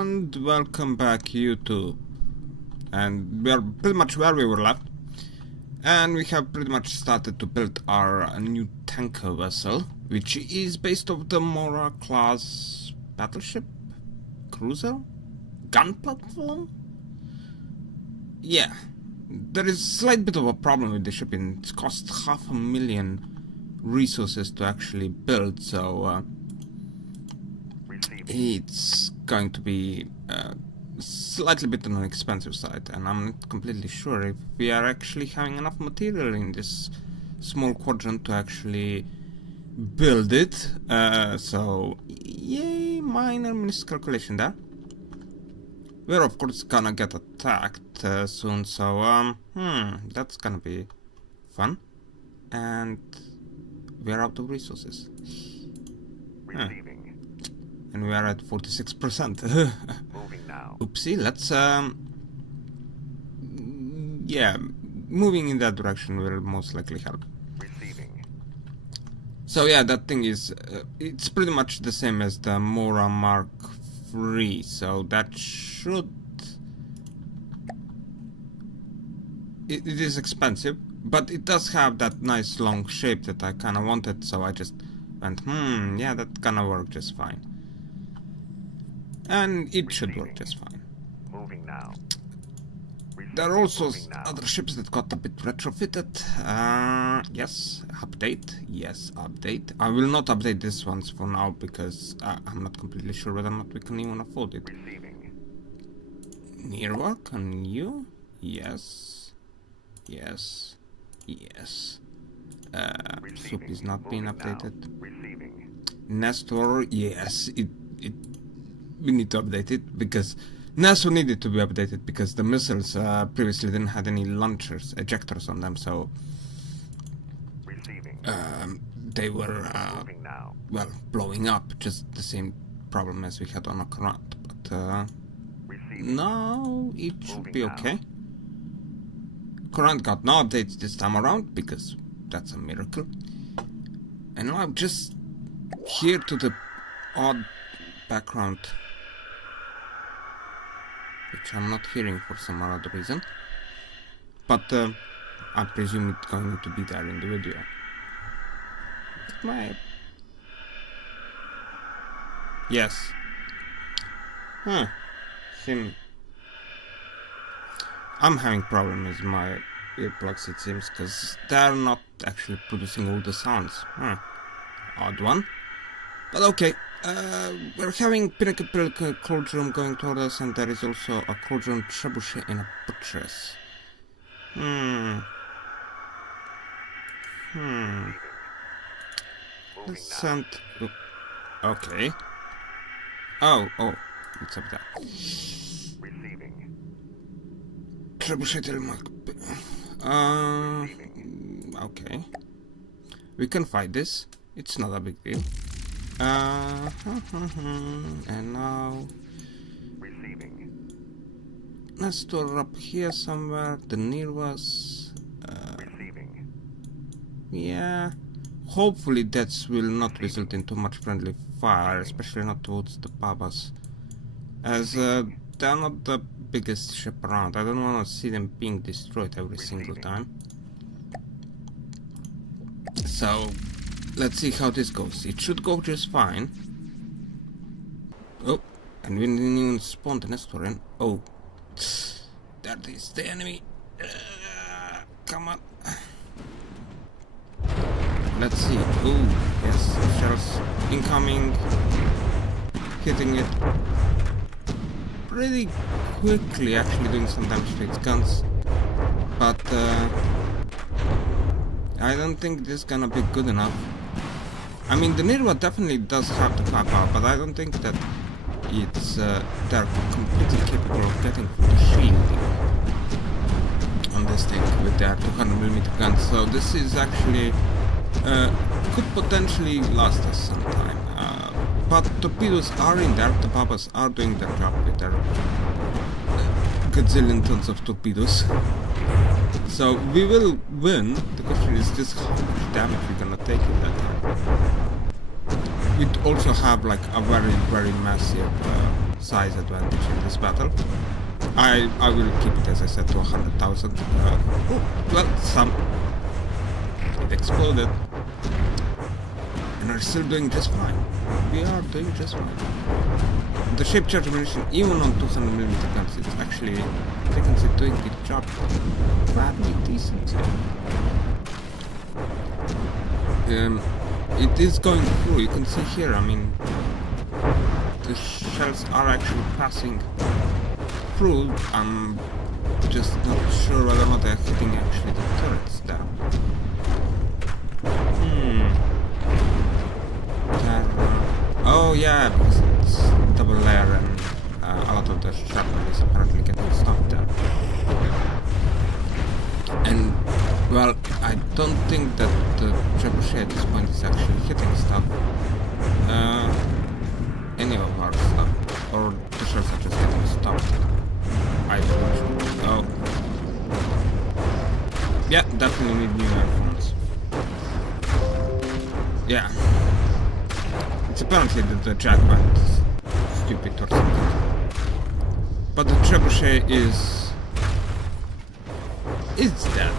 And welcome back, YouTube. And we are pretty much where we were left. And we have pretty much started to build our new tanker vessel, which is based off the Mora class battleship? Cruiser? Gun platform? Yeah. There is a slight bit of a problem with the shipping. It's cost 500,000 resources to actually build, so it's going to be slightly bit on the expensive side, and I'm not completely sure if we are actually having enough material in this small quadrant to actually build it. So yay, minor miscalculation there. We're of course gonna get attacked soon, so that's gonna be fun. And we're out of resources. And we are at 46%. Moving now. Oopsie, let's yeah, moving in that direction will most likely help. Receiving. So yeah, that thing is it's pretty much the same as the Mora Mark III, so that should it is expensive, but it does have that nice long shape that I kinda wanted, so I just went, yeah, that gonna work just fine. And it should work just fine. Moving now. There are also other ships that got a bit retrofitted. Yes, update. Yes, update. I will not update this ones for now because I'm not completely sure whether or not we can even afford it. Receiving. Near work on you? Yes. Yes. Yes. Soup is not being updated. Receiving. Nestor, yes, we need to update it because Nestor needed to be updated because the missiles previously didn't have any launchers, ejectors on them, so Receiving. they were Moving now. well, blowing up, just the same problem as we had on Ocarant, but Receiving. now it should Moving be now. okay. Ocarant got no updates this time around because that's a miracle. And now I'm just here to the odd background, which I'm not hearing for some other reason, but I presume it's going to be there in the video. Yes. I'm having problems with my earplugs, it seems, because they're not actually producing all the sounds. Odd one. But okay. We're having Pinnacle Cold Room going toward us, and there is also a Cold Room Trebuchet and a Buttress. Let's send... Okay. Oh, it's up there. Receiving. Trebuchet Telemac. Okay. We can fight this. It's not a big deal. And now Receiving. Nestor up here somewhere. The near was Receiving. yeah. Hopefully that will not result in too much friendly fire, especially not towards the Babas, as they're not the biggest ship around. I don't want to see them being destroyed every single time. So let's see how this goes. It should go just fine. Oh, and we didn't even spawn the Nestor in. Oh, that is the enemy. Come on. Let's see. Ooh, yes, shells incoming. Hitting it pretty quickly, actually doing some damage to its guns. But I don't think this is gonna be good enough. I mean, the Nirva definitely does have the firepower, but I don't think that it's they're completely capable of getting through the shielding on this thing with their 200mm guns. So this is actually could potentially last us some time. But torpedoes are in there. The Babas are doing their job with their gazillion tons of torpedoes. So we will win. The question is just how much damage we're gonna take in that time. We also have like a very, very massive size advantage in this battle. I will keep it, as I said, to 100,000. Well, it exploded. And we're still doing just fine. We are doing just fine. The shape charge ammunition, even on 200mm guns, it's actually, I can say, doing the job fairly decently. It is going through, you can see here, I mean, the shells are actually passing through. I'm just not sure whether or not they're hitting actually the turrets there. Oh yeah, because it's double layer and a lot of the shrapnel is apparently getting stuck there. And, well, I don't think that the trebuchet at this point is actually hitting stuff. Any of our stuff. Or the shells are just getting stuck. I don't know. Oh. Yeah, definitely need new earphones. Yeah. It's apparently that the jack went stupid or something. But the trebuchet is dead.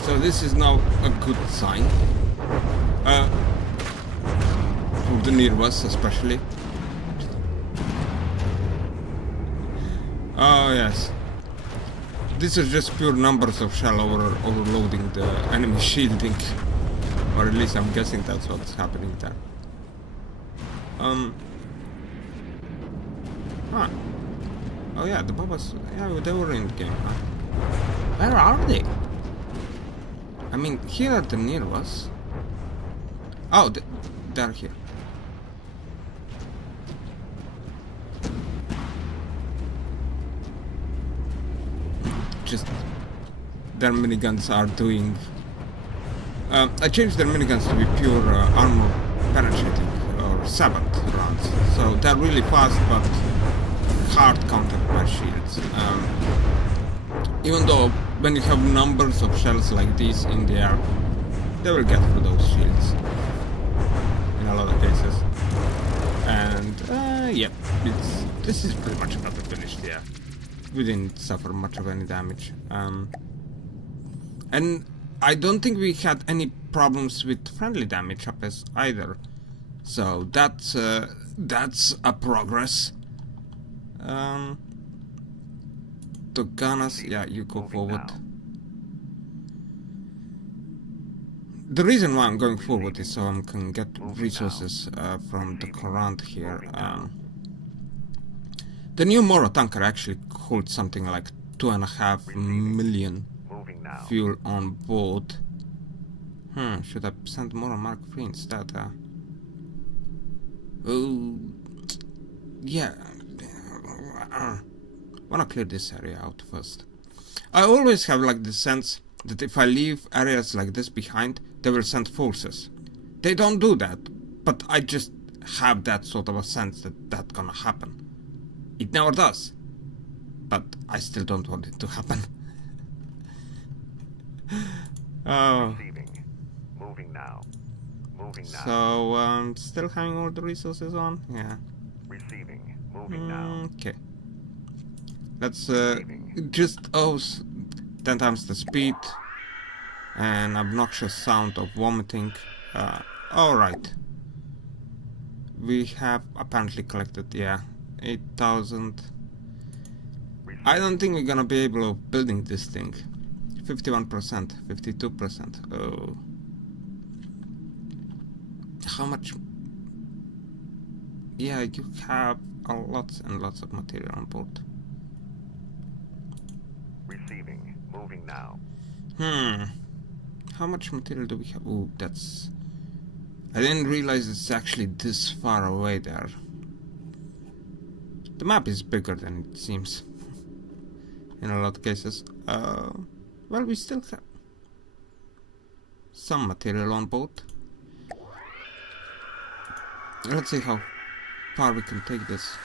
So this is now a good sign. For the near us especially. Oh yes. This is just pure numbers of shell overloading the enemy shielding. Or at least I'm guessing that's what's happening there. Huh. Oh yeah, the Babas, yeah, they were in the game, huh? Where are they? I mean, here are the near us. Oh, they're here. Just their miniguns are doing. I changed their miniguns to be pure armor penetrating or sabot rounds, so they're really fast but hard countered by shields. Even though when you have numbers of shells like these in the air, they will get through those shields in a lot of cases. And yep, this is pretty much about to finish there. We didn't suffer much of any damage. And I don't think we had any problems with friendly damage up as either. So that's a progress. The gunners, yeah, you go forward. The reason why I'm going forward is so I can get resources from the Courant here. The new Moro tanker actually holds something like 2.5 million fuel on board. Should I send Moro Mark III instead? Oh, yeah. Wanna clear this area out first. I always have like the sense that if I leave areas like this behind, they will send forces. They don't do that, but I just have that sort of a sense that that's gonna happen. It never does, but I still don't want it to happen. Oh. Moving now. So, still having all the resources on? Yeah. Receiving. Moving now. Okay. Let's just 10 times the speed. An obnoxious sound of vomiting. Alright. We have apparently collected, yeah, 8,000. I don't think we're gonna be able of building this thing. 51%, 52%. Oh. How much? Yeah, you have a lots and lots of material on board. Receiving. Moving now. How much material do we have? Ooh, that's... I didn't realize it's actually this far away there. The map is bigger than it seems. In a lot of cases. Well, we still have some material on board. Let's see how far we can take this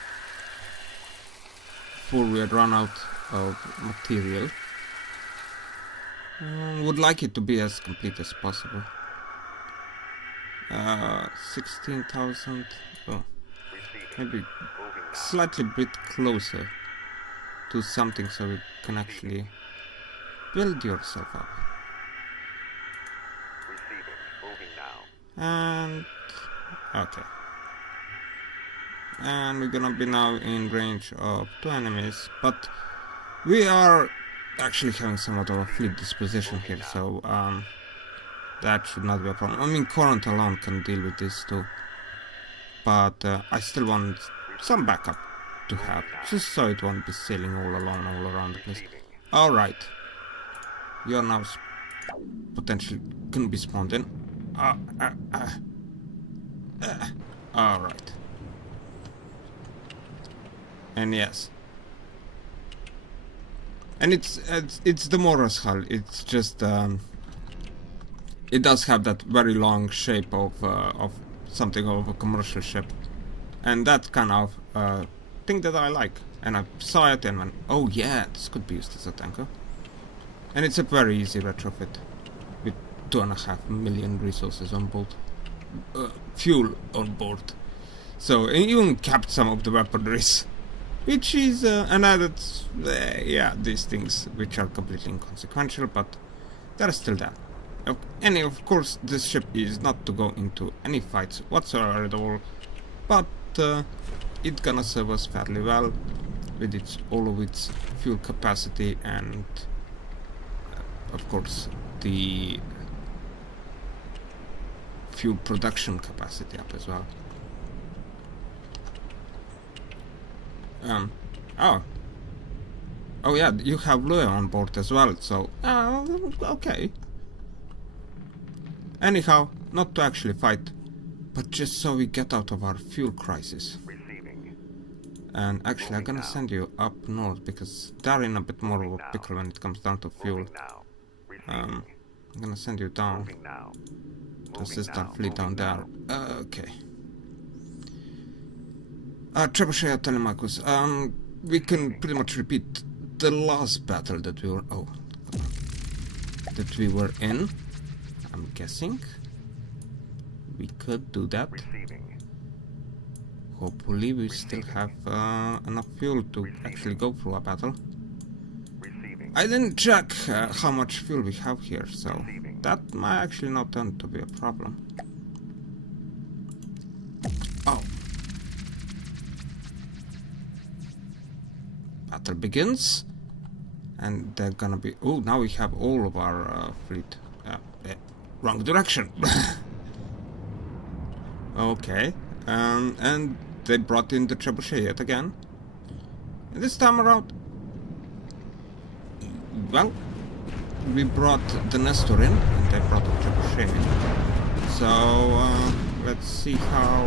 before we run out of material. Would like it to be as complete as possible. 16,000. Oh, Receiving. maybe Moving now. slightly bit closer to something so you can actually build yourself up. Receiving. Moving now. And okay. And we're gonna be now in range of 2 enemies, but we are actually having somewhat of a fleet disposition here, so that should not be a problem. I mean, Corinth alone can deal with this too, but I still want some backup to have, just so it won't be sailing all alone all around the place. Receiving. Alright, you're now potentially gonna be spawned in. Alright. And yes. And it's the Morris hull. It's just it does have that very long shape of something of a commercial ship, and that kind of thing that I like. And I saw it and went, oh yeah, this could be used as a tanker. And it's a very easy retrofit with 2.5 million resources on board, fuel on board. So it even capped some of the weaponries. Which is and added, yeah, these things which are completely inconsequential, but they're still there. And of course, this ship is not to go into any fights whatsoever at all, but it's gonna serve us fairly well with all of its fuel capacity and, of course, the fuel production capacity up as well. Oh yeah, you have Louis on board as well, so, okay. Anyhow, not to actually fight, but just so we get out of our fuel crisis. Receiving. And actually, I'm gonna send you up north, because they're in a bit more of a pickle when it comes down to fuel. Moving now. Receiving. I'm gonna send you down Moving now. to assist Moving our now. fleet down Moving there. now. Okay. Trebuchet Telemachus. We can pretty much repeat the last battle that we were in. I'm guessing we could do that. Receiving. Hopefully we still have enough fuel to actually go through a battle. Receiving. I didn't check how much fuel we have here, so that might actually not turn to be a problem. Oh. Battle begins, and they're gonna be. Oh, now we have all of our fleet. Wrong direction. Okay, and they brought in the trebuchet yet again. And this time around, well, we brought the Nestor in, and they brought the trebuchet in. So let's see how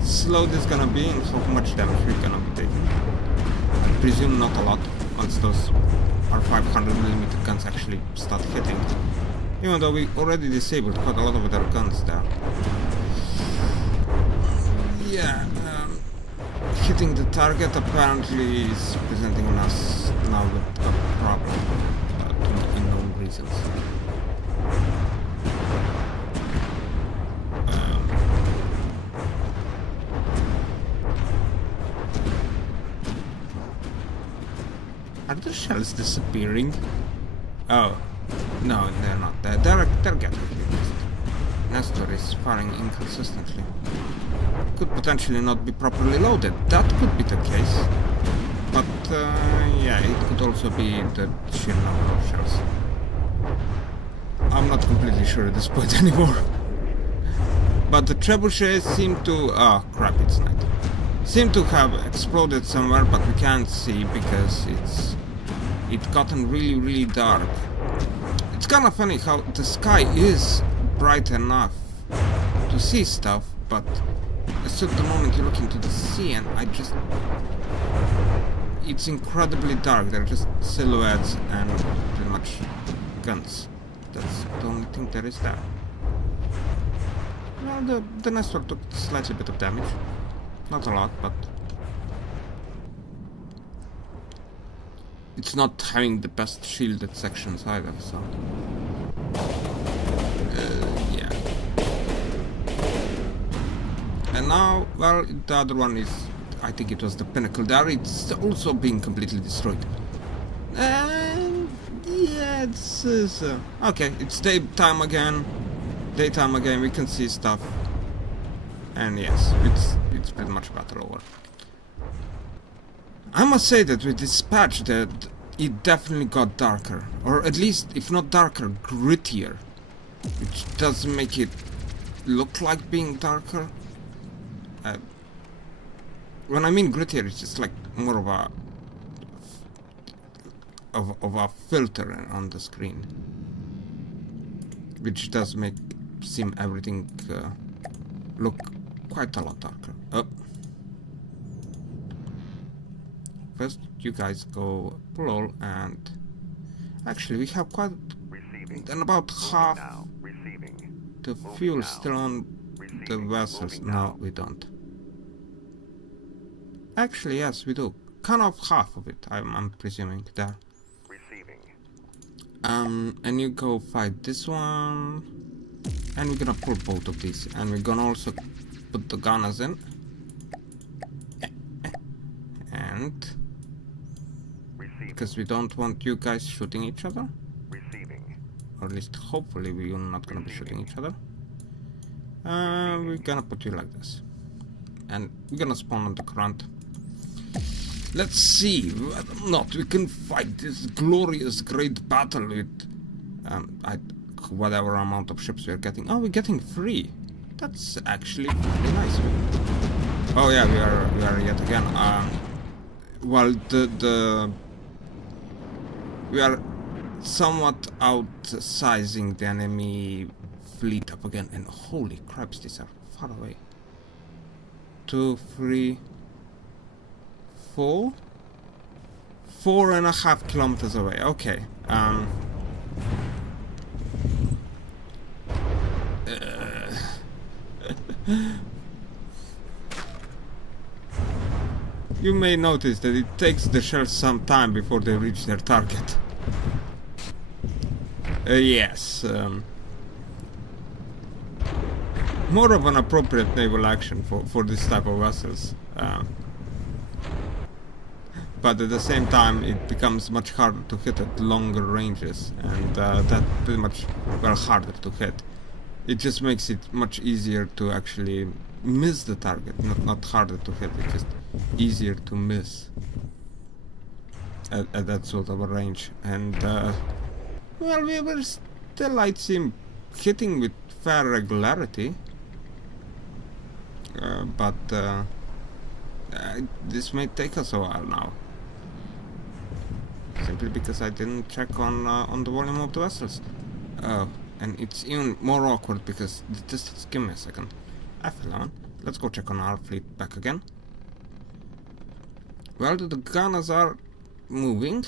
slow this is gonna be and how much damage we're gonna be taking. I presume not a lot once those our 500mm guns actually start hitting. Even though we already disabled quite a lot of their guns there. Yeah, hitting the target apparently is presenting us now with a problem due to unknown reasons. Are the shells disappearing? Oh, no, they're not. They're getting used. Nestor is firing inconsistently. Could potentially not be properly loaded. That could be the case. But, yeah, it could also be the sheer number of shells. I'm not completely sure at this point anymore. But the trebuchets seem to... Oh, crap, it's night. Seem to have exploded somewhere, but we can't see because it's gotten really, really dark. It's kind of funny how the sky is bright enough to see stuff, but as soon as the moment you look into the sea, and it's incredibly dark. They're just silhouettes and pretty much guns. That's the only thing there is there. Well, the Nestor took slightly bit of damage. Not a lot, but it's not having the best shielded sections either, so yeah. And now, well, the other one is, I think it was the pinnacle there, it's also being completely destroyed. And yeah, it's okay, it's daytime again, we can see stuff. And yes, it's pretty much battle over. I must say that with this patch that it definitely got darker, or at least, if not darker, grittier, which does make it look like being darker. When I mean grittier, it's just like more of a filter on the screen, which does make seem everything look quite a lot darker. Oh. First, you guys go pull, and actually we have quite and about half the fuel still on the vessels. No, we don't. Actually, yes, we do. Kind of half of it, I'm presuming there. And you go fight this one, and we're gonna pull both of these, and we're gonna also put the gunners in, and because we don't want you guys shooting each other, or at least hopefully we're not gonna be shooting each other. We're gonna put you like this, and we're gonna spawn on the front. Let's see whether or not we can fight this glorious great battle with whatever amount of ships we're getting. Oh, we're getting 3. That's actually really nice. Oh yeah, we are yet again. Well, we are somewhat outsizing the enemy fleet up again, and holy craps, these are far away. 2, 3, 4, 4.5 kilometers away. Okay. You may notice that it takes the shells some time before they reach their target. Yes. More of an appropriate naval action for this type of vessels. But at the same time, it becomes much harder to hit at longer ranges, and that's pretty much, well, harder to hit. It just makes it much easier to actually miss the target, not harder to hit, it's just easier to miss at that sort of a range. And well, we were still, I'd seem, hitting with fair regularity, but this may take us a while now, simply because I didn't check on the volume of the vessels. And it's even more awkward because just give me a second. F11. Let's go check on our fleet back again. Well, the gunners are moving,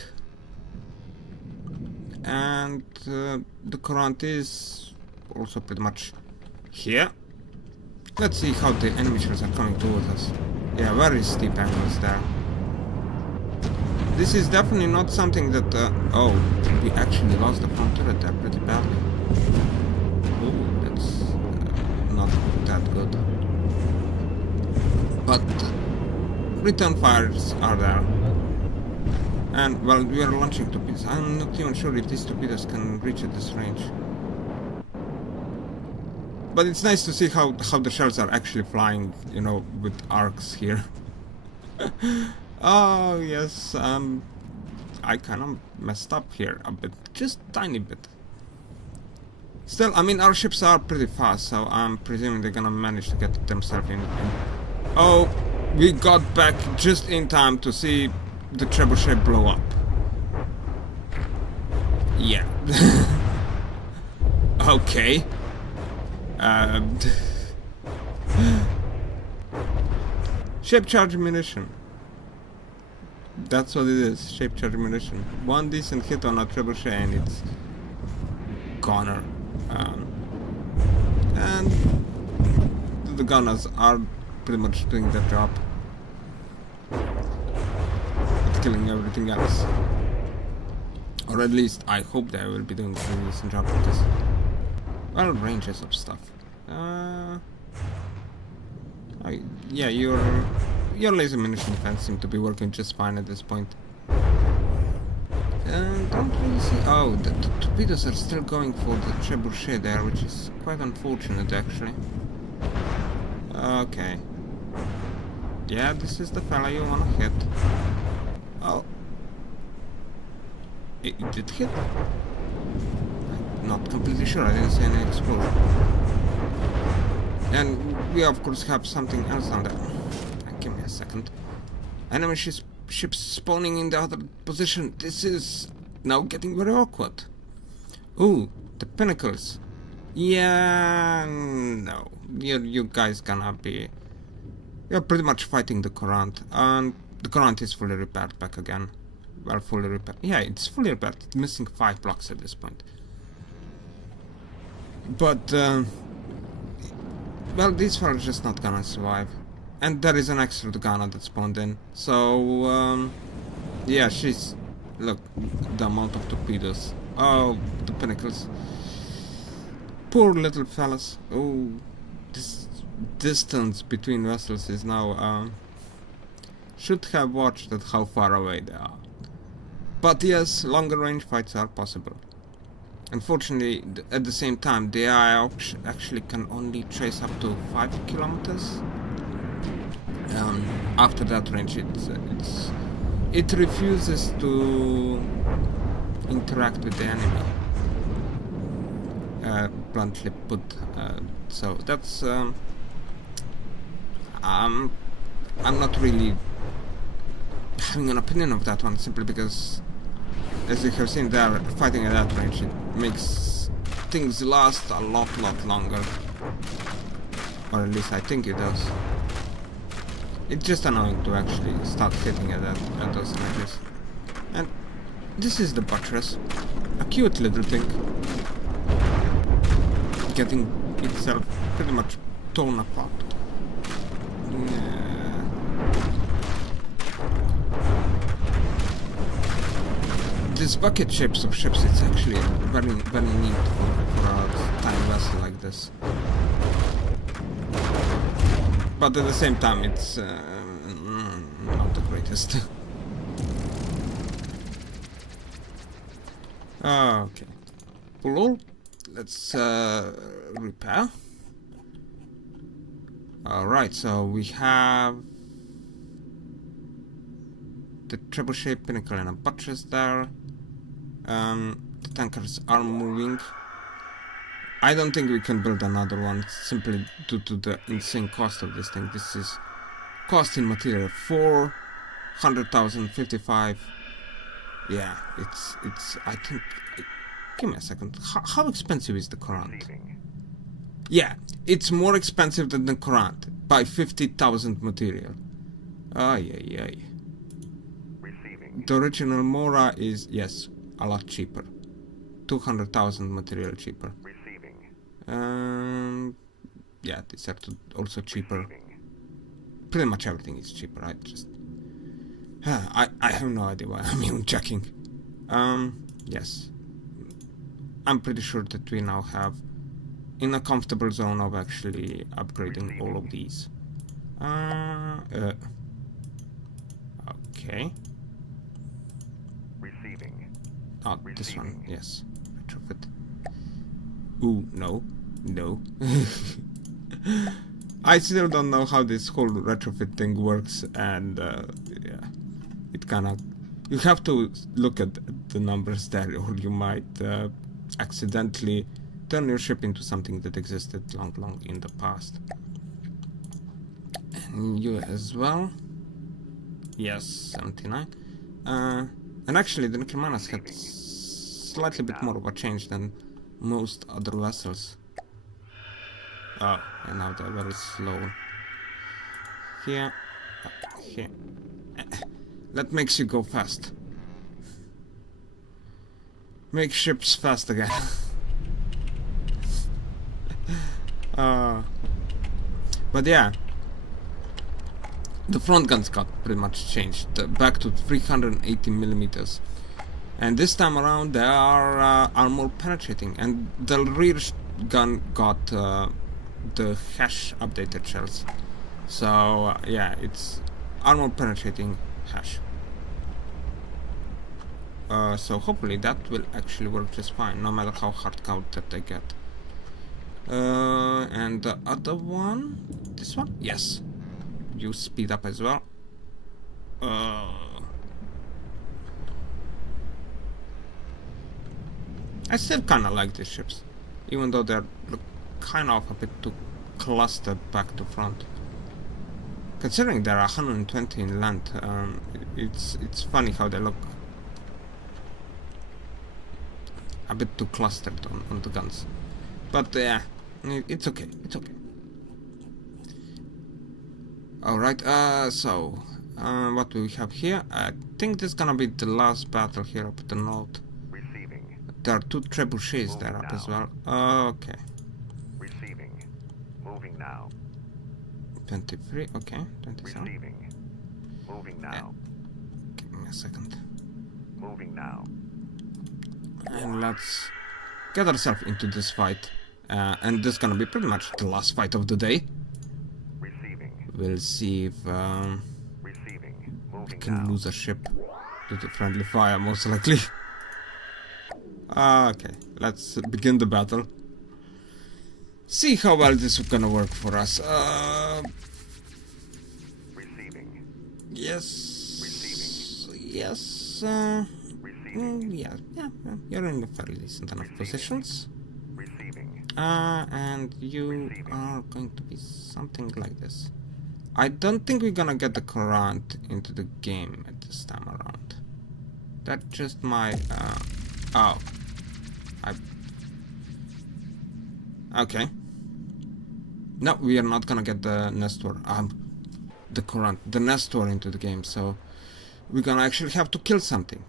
and the current is also pretty much here. Let's see how the enemy shells are coming towards us. Yeah, very steep angles there. This is definitely not something that... oh, we actually lost the front turret there pretty badly. Oh, that's not that good. But return fires are there. And, well, we are launching torpedoes. I'm not even sure if these torpedoes can reach at this range. But it's nice to see how the shells are actually flying, you know, with arcs here. Oh, yes, I kind of messed up here a bit, just tiny bit. Still, I mean, our ships are pretty fast, so I'm presuming they're gonna manage to get themselves in. Oh, we got back just in time to see the trebuchet blow up. Yeah. Okay. Shape charge munition. That's what it is, shape charge munition. One decent hit on a trebuchet and it's goner. And the gunners are pretty much doing their job. It's killing everything else. Or at least I hope they will be doing a decent job with this. Well, ranges of stuff. Yeah, your laser munition defense seem to be working just fine at this point. Don't really see. Oh, the torpedoes are still going for the trebuchet there, which is quite unfortunate actually. Okay. Yeah, this is the fella you wanna hit. Oh. It did hit? I'm not completely sure, I didn't see any explosion. And we of course have something else on there. Give me a second. Enemy ships spawning in the other position. This is now getting very awkward. Ooh, the pinnacles. Yeah, no. You guys gonna be... You're pretty much fighting the Courant. And the Courant is fully repaired back again. Well, fully repaired. Yeah, it's fully repaired. It's missing 5 blocks at this point. But, well, these fellas are just not gonna survive. And there is an extra Gunner that spawned in. So, yeah, she's... Look, the amount of torpedoes. Oh, the pinnacles. Poor little fellas. Oh, this distance between vessels is now, should have watched at how far away they are. But yes, longer range fights are possible. Unfortunately, at the same time, the AI actually can only trace up to 5 kilometers. After that range, it refuses to interact with the enemy. Bluntly put. So that's. I'm not really having an opinion of that one, simply because, as you have seen, they are fighting at that range. It makes things last a lot longer, or at least I think it does. It's just annoying to actually start hitting at those ranges. And this is the buttress, a cute little thing, getting itself pretty much torn apart. Yeah. These bucket shapes of ships, it's actually very neat for a tiny vessel like this. But at the same time, it's not the greatest. Okay. Pull all. Let's repair. Alright, so we have the trebuchet, pinnacle, and a buttress there. The tankers are moving. I don't think we can build another one simply due to the insane cost of this thing. This is cost in material 400,000, 55. Yeah, it's. I think. Give me a second. How expensive is the Courant? Yeah, it's more expensive than the Courant by 50,000 material. Ay. The original Mora is, yes, a lot cheaper. 200,000 material cheaper. Yeah, these are also cheaper. Pretty much everything is cheaper. I have no idea why I'm even checking. Yes. I'm pretty sure that we now have in a comfortable zone of actually upgrading all of these. Okay. Oh, this one, yes. Retrofit. Ooh, no. I still don't know how this whole retrofit thing works, and yeah, it kinda... You have to look at the numbers there, or you might accidentally turn your ship into something that existed long in the past. And you as well. Yes, 79. And actually, the Necromanas had slightly bit more of a change than most other vessels. Oh, and now they're very slow. Here. That makes you go fast. Make ships fast again. But yeah, the front guns got pretty much changed back to 380 millimeters, and this time around they are more penetrating, and the rear gun got the hash updated shells, So yeah, it's armor penetrating hash. So hopefully that will actually work just fine, no matter how hard counted they get. And the other one, this one, yes, you speed up as well. I still kind of like these ships, even though they're kind of a bit too clustered back to front. Considering they're 120 in length, it's funny how they look a bit too clustered on the guns. But yeah, it's okay, it's okay. Alright, so what do we have here? I think this is gonna be the last battle here up at the north. Receiving. There are 2 trebuchets there up as well. Okay. Receiving. Moving now. 23, okay, 27. Receiving. Moving now. Give me a second. Moving now. And let's get ourselves into this fight. And this is gonna be pretty much the last fight of the day. Receiving. We'll see if Receiving. we Moving can now. lose a ship due to friendly fire, most likely. Okay, let's begin the battle. See how well this is gonna work for us. Receiving. Yes. Receiving. Yes. Receiving. Yeah. You're in a fairly decent enough positions. Receiving. And you are going to be something like this. I don't think we're gonna get the current into the game at this time around. That's just my okay. No, we are not gonna get the Nestor the Nestor into the game, so we're gonna actually have to kill something.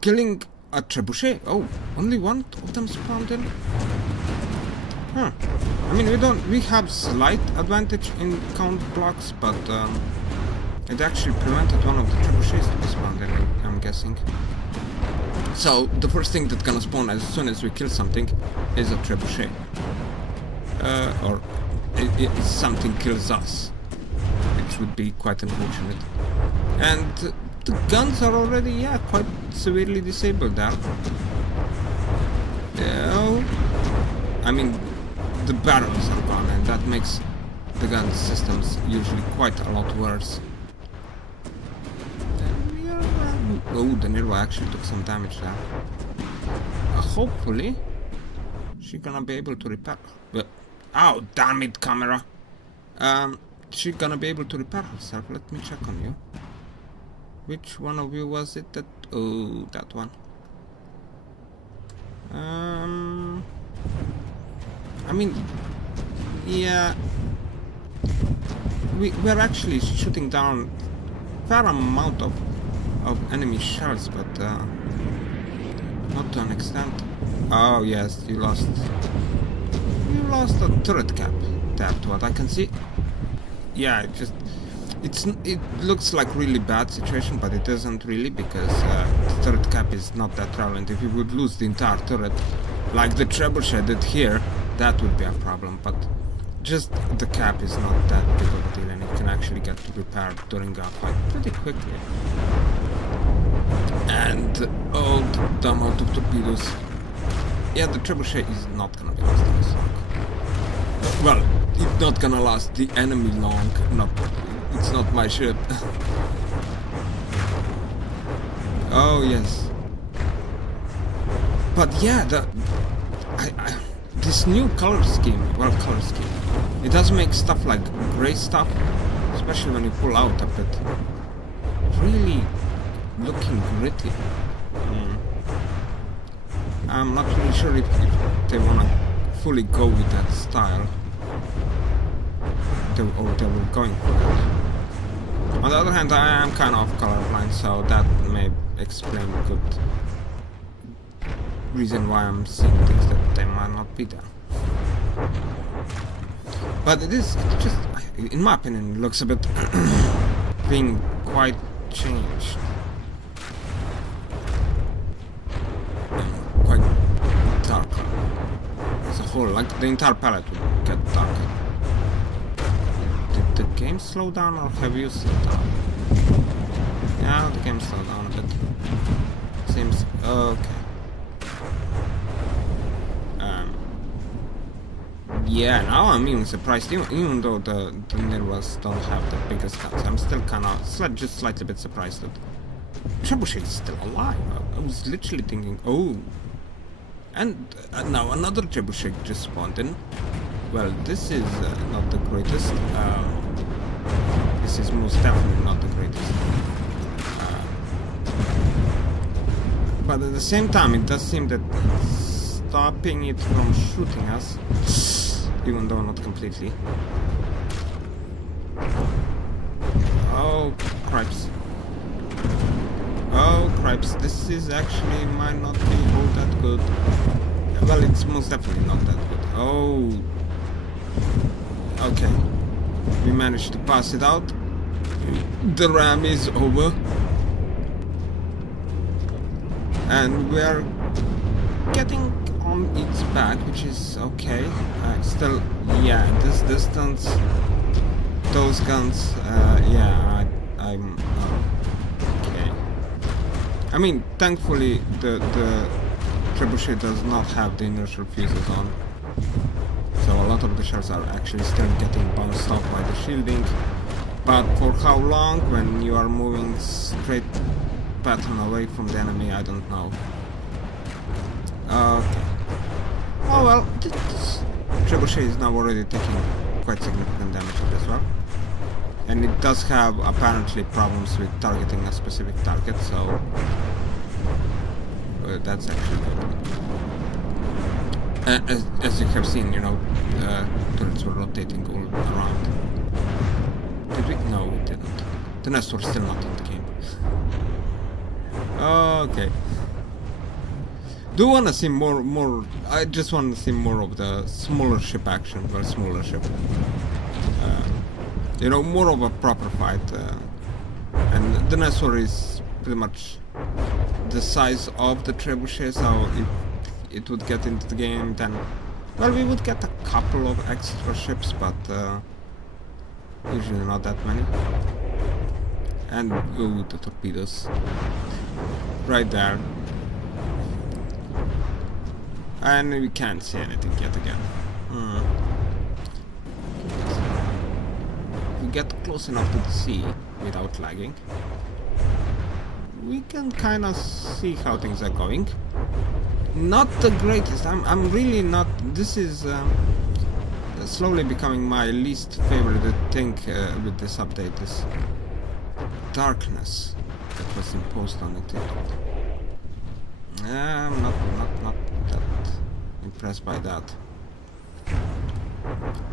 Killing a trebuchet. Oh, only one of them spawned in? Huh. I mean, we have slight advantage in count blocks, but it actually prevented one of the trebuchets to be spawned in, I'm guessing. So, the first thing that's gonna spawn as soon as we kill something is a trebuchet. Or something kills us, which would be quite unfortunate. And the guns are already, yeah, quite severely disabled there. I mean, the barrels are gone, and that makes the gun systems usually quite a lot worse. Oh, the Nirva actually took some damage there. Hopefully, she's gonna be able to repair. Oh, damn it, camera! She's gonna be able to repair herself. Let me check on you. Which one of you was it that... Oh, that one. I mean... Yeah... We're actually shooting down a fair amount of enemy shells, but not to an extent. Oh yes, you lost a turret cap. That's what I can see. Yeah, it looks like really bad situation, but it isn't really, because the turret cap is not that relevant. If you would lose the entire turret, like the trebuchet did here, that would be a problem. But just the cap is not that big of a deal, and it can actually get repaired during a fight pretty quickly. And oh, the amount of torpedoes. Yeah, the trebuchet is not gonna be lost this long. Well, it's not gonna last the enemy long. No, it's not my ship. Oh yes. But yeah, this new color scheme, it does make stuff like gray stuff, especially when you pull out a bit, really looking gritty. I'm not really sure if they wanna fully go with that style, or they were going for it. On the other hand, I am kind of colorblind, so that may explain a good reason why I'm seeing things that they might not be there. But it just, in my opinion, it looks a bit being quite changed. Quite dark as a whole, like the entire palette would get darker. game slow down or have you slowed down? Yeah, the game slowed down a bit. Seems okay. Yeah, now I'm even surprised, even though the Nirvas don't have the biggest guns, I'm still kinda, just slightly bit surprised that Trebuchet is still alive. I was literally thinking, oh. And now another Trebuchet just spawned in. Well, this is not the greatest. This is most definitely not the greatest. But at the same time, it does seem that stopping it from shooting us, even though not completely. Oh, cripes. Oh, cripes. This is actually might not be all that good. Well, it's most definitely not that good. Oh. Okay. We managed to pass it out. The ram is over. And we are getting on its back, which is okay. Still, yeah, this distance, those guns, yeah, I'm okay. I mean, thankfully, the trebuchet does not have the inertial fuses on, so a lot of the shells are actually still getting bounced off by the shielding. But for how long, when you are moving straight pattern away from the enemy, I don't know. Okay. Oh well, this trebuchet is now already taking quite significant damage as well. And it does have apparently problems with targeting a specific target, so that's actually good. As you have seen, you know, turrets were rotating all around. Did we? No, we didn't. The nest were still not in the game. Okay. Do want to see more. I just want to see more of the smaller ship action. Well, smaller ship. You know, more of a proper fight. And the Nestor is pretty much the size of the trebuchet, so if it would get into the game, then, well, we would get a couple of extra ships, but usually not that many. And ooh, the torpedoes. Right there. And we can't see anything yet again. If we get close enough to the sea without lagging, we can kind of see how things are going. Not the greatest. I'm really not. This is slowly becoming my least favorite thing with this update. This darkness that was imposed on it. I'm not that impressed by that.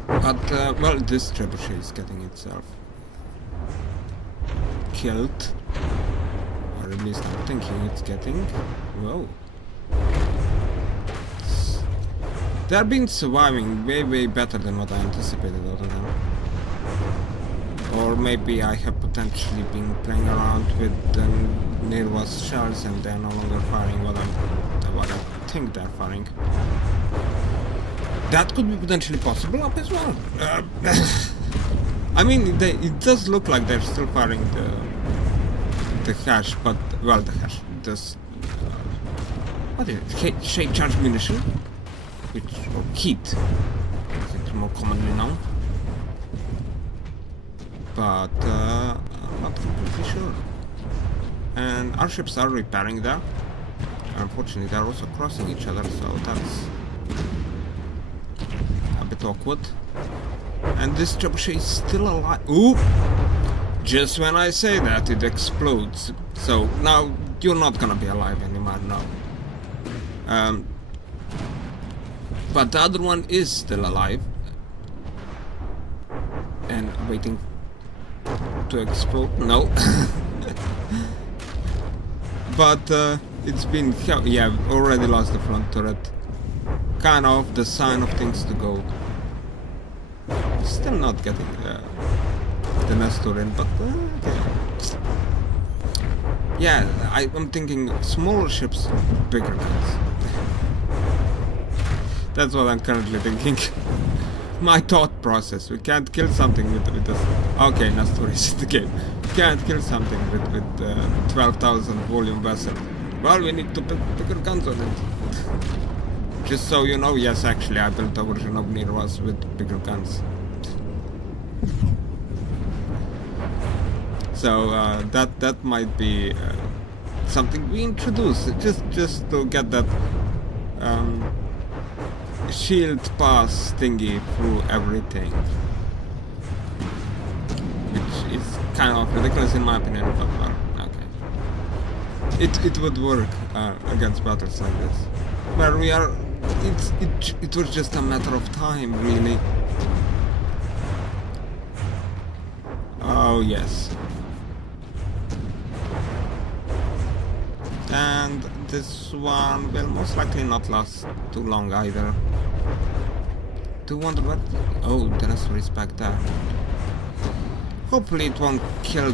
But well, this trebuchet is getting itself killed, or at least I'm thinking it's getting. Whoa. They're been surviving way better than what I anticipated out of them. Or maybe I have potentially been playing around with the Nirva's shells and they're no longer firing what I think they're firing. That could be potentially possible up as well. I mean, it does look like they're still firing the hash, but, well, the hash, this, what is it, shape charge munition? Which, or heat, as it's more commonly known. But I'm not completely sure. And our ships are repairing there. Unfortunately, they're also crossing each other, so that's a bit awkward. And this trebuchet is still alive. Ooh! Just when I say that, it explodes. So now you're not gonna be alive anymore now. But the other one is still alive and waiting to explode. No. But it's been, yeah, already lost the front turret. Kind of the sign of things to go. Still not getting the Nestor in, but okay. Yeah, I'm thinking smaller ships, bigger guns. That's what I'm currently thinking. my thought process. We can't kill something with this. Okay, not to reset the game. We can't kill something with 12,000 volume vessel. Well, we need to put bigger guns on it. Just so you know, yes, actually, I built a version of Nirwas with bigger guns. So that might be something we introduce just to get that shield pass thingy through everything, which is kind of ridiculous in my opinion, but well, okay. It would work against battles like this, where we are. It was just a matter of time, really. Oh yes. And this one will most likely not last too long either. Do wonder what... Oh, there is respect there. Hopefully it won't kill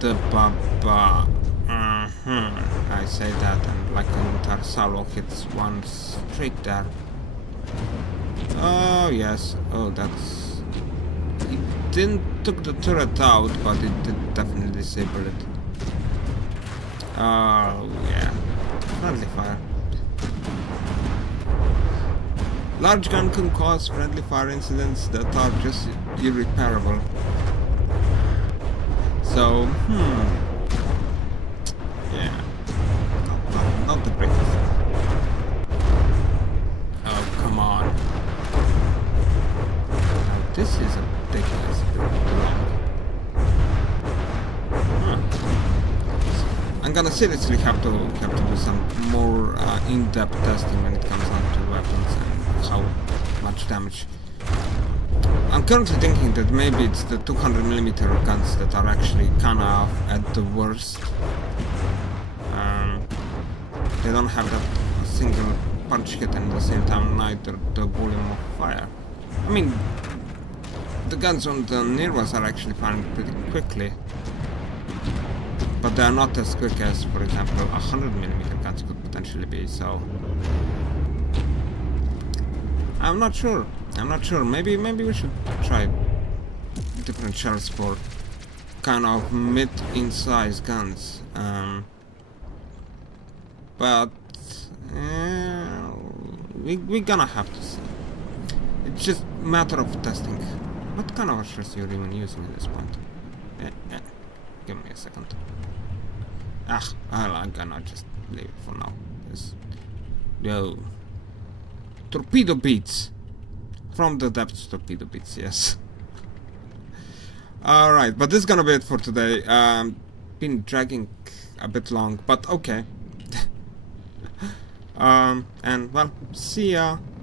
the Baba. I say that, and like an entire salo hits one straight there. Oh yes. Oh, that's... It didn't took the turret out, but it did definitely disable it. Oh yeah. Friendly fire. Large gun can cause friendly fire incidents that are just irreparable. So, yeah. Not the greatest. Oh, come on. Now, this is a ridiculous long. I'm gonna seriously have to do some more in-depth testing when it comes down to weapons and how much damage. I'm currently thinking that maybe it's the 200mm guns that are actually kinda at the worst. They don't have that single punch hit and at the same time neither the volume of fire. I mean, the guns on the Nirwas are actually firing pretty quickly, but they are not as quick as, for example, 100mm guns could potentially be, so... I'm not sure. Maybe we should try different shells for kind of mid-in size guns. But we're gonna have to see. It's just a matter of testing. What kind of shells you're even using at this point? Give me a second. I'm gonna just leave it for now. Yo. Torpedo beats! From the depths, torpedo beats, yes. Alright, but this is gonna be it for today. Been dragging a bit long, but okay. And well, see ya!